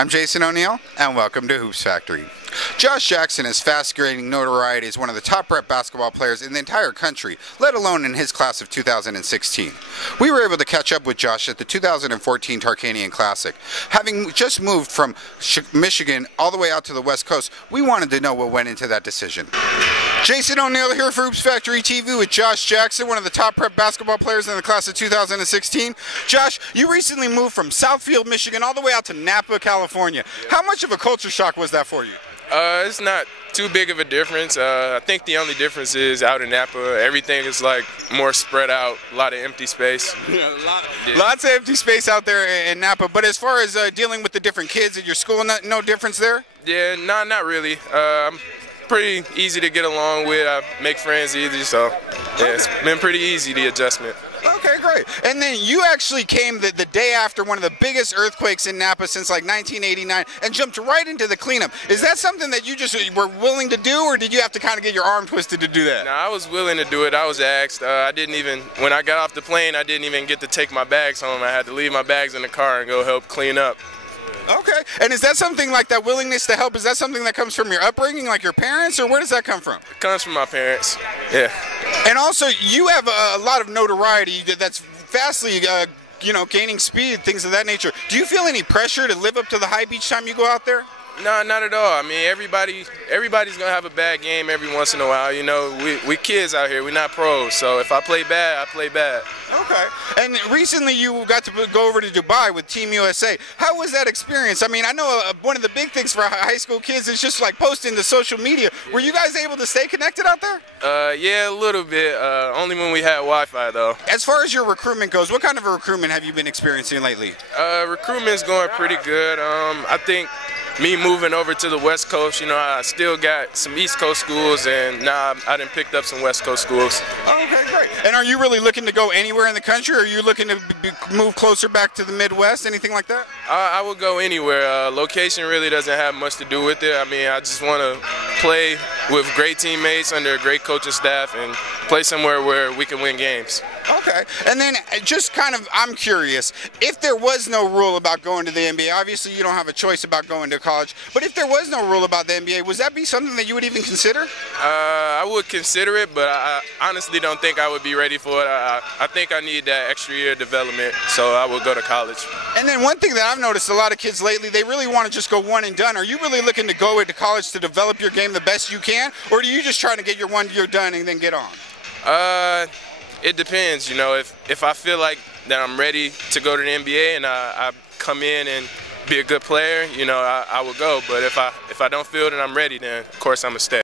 I'm Jason O'Neill, and welcome to Hoops Factory. Josh Jackson is fast-gaining notoriety as one of the top rep basketball players in the entire country, let alone in his class of 2016. We were able to catch up with Josh at the 2014 Tarkanian Classic. Having just moved from Michigan all the way out to the West Coast, we wanted to know what went into that decision. Jason O'Neill here for Hoops Factory TV with Josh Jackson, one of the top prep basketball players in the class of 2016. Josh, you recently moved from Southfield, Michigan all the way out to Napa, California. How much of a culture shock was that for you? It's not too big of a difference. I think the only difference is out in Napa, everything is like more spread out, a lot of empty space. Lots of empty space out there in Napa, but as far as dealing with the different kids at your school, no difference there? Yeah, not really. I'm pretty easy to get along with. I make friends easy, so yeah, it's been pretty easy, the adjustment. Okay, great. And then you actually came the day after one of the biggest earthquakes in Napa since like 1989 and jumped right into the cleanup. Is that something that you just were willing to do, or did you have to kind of get your arm twisted to do that? No, I was willing to do it. I was asked. I didn't even, when I got off the plane, I didn't even get to take my bags home. I had to leave my bags in the car and go help clean up. Okay. And is that something like that willingness to help, is that something that comes from your upbringing, like your parents, or where does that come from? It comes from my parents, yeah. And also, you have a lot of notoriety that's vastly, gaining speed, things of that nature. Do you feel any pressure to live up to the hype each time you go out there? No, not at all. I mean, everybody's gonna have a bad game every once in a while. You know, we kids out here. We're not pros. So if I play bad, I play bad. Okay. And recently you got to go over to Dubai with Team USA. How was that experience? I mean, I know one of the big things for high school kids is just like posting to social media. Were you guys able to stay connected out there? Yeah, a little bit. Only when we had Wi-Fi, though. As far as your recruitment goes, what kind of a recruitment have you been experiencing lately? Recruitment's going pretty good. I think me moving over to the West Coast, I still got some East Coast schools, and now I done picked up some West Coast schools. Okay, great. And are you really looking to go anywhere in the country, or are you looking to move closer back to the Midwest, anything like that? I would go anywhere. Location really doesn't have much to do with it. I mean, I just want to play with great teammates under a great coaching staff and play somewhere where we can win games. Okay. And then just kind of, I'm curious, if there was no rule about going to the NBA, obviously you don't have a choice about going to college, but if there was no rule about the NBA, would that be something that you would even consider? I would consider it, but I honestly don't think I would be ready for it. I think I need that extra year of development, so I would go to college. And then one thing that I've noticed a lot of kids lately, they really want to just go one and done. Are you really looking to go into college to develop your game the best you can, or are you just trying to get your 1 year done and then get on? It depends, if I feel like that I'm ready to go to the NBA and I come in and be a good player, I will go. But if I don't feel that I'm ready, then of course I'm gonna stay.